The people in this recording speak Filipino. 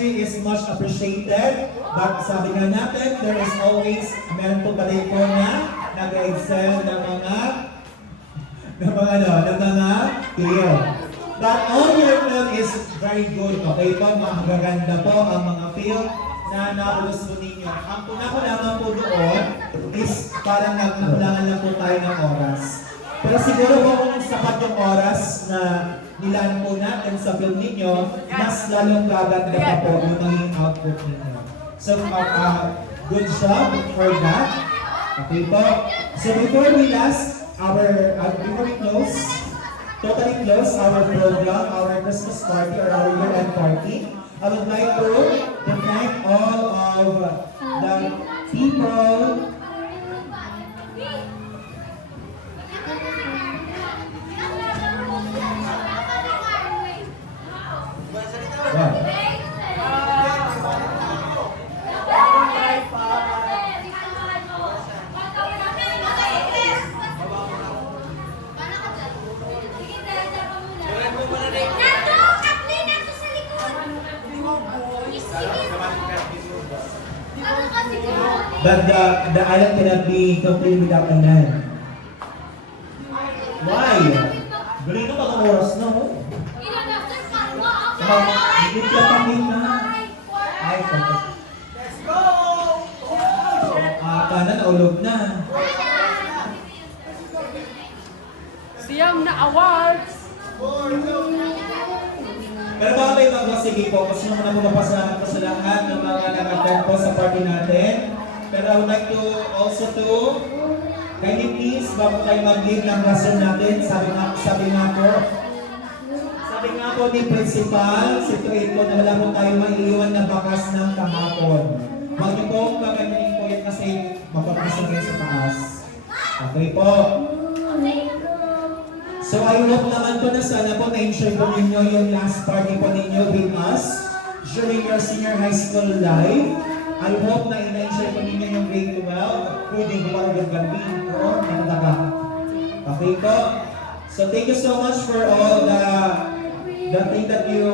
chemistry is much appreciated. But sabi nga natin, there is always, meron po pala po na nag-excel ng mga field. But all your field is very good. Okay po, magaganda po ang mga field na naubos po ninyo. Ang puna ko lamang po doon is parang nagkakulangan lang po tayo ng oras. Pero siguro kung sapat yung oras na nilaan po natin sa field ninyo, mas lalong gaganda pa po yung maging output ninyo. So, good job for that. Okay po. So before we close, totally close our program, our Christmas party or our year-end party, I would like to thank all of the people. Wow. But the island cannot be complete without a man. Why? Galing na pag oras na, oh. Hindi ka pamit na. Ay, let's go! Kanan, naulog na. Siyam na awards! Pero baka may sige po, kasi naman ako mapasalamat po sa lahat ng mga nag-attend po sa party natin. Pero I would like to also kindly please, bago tayo mag-give ng rason natin, sabi nga po ni Principal, si Tuito, na wala po tayo maiiwan na bakas ng kahapon. Huwag niyo po magaling po yan kasi mapapasok yan sa taas. Okay po. So I hope naman po na sana po na-enjoy po ninyo yung last party po ninyo with us during your senior high school life. I hope na ina-enjoy po ninyo yung grade 12, including Guadalupe Gambino, okay po? So thank you so much for all the thing that you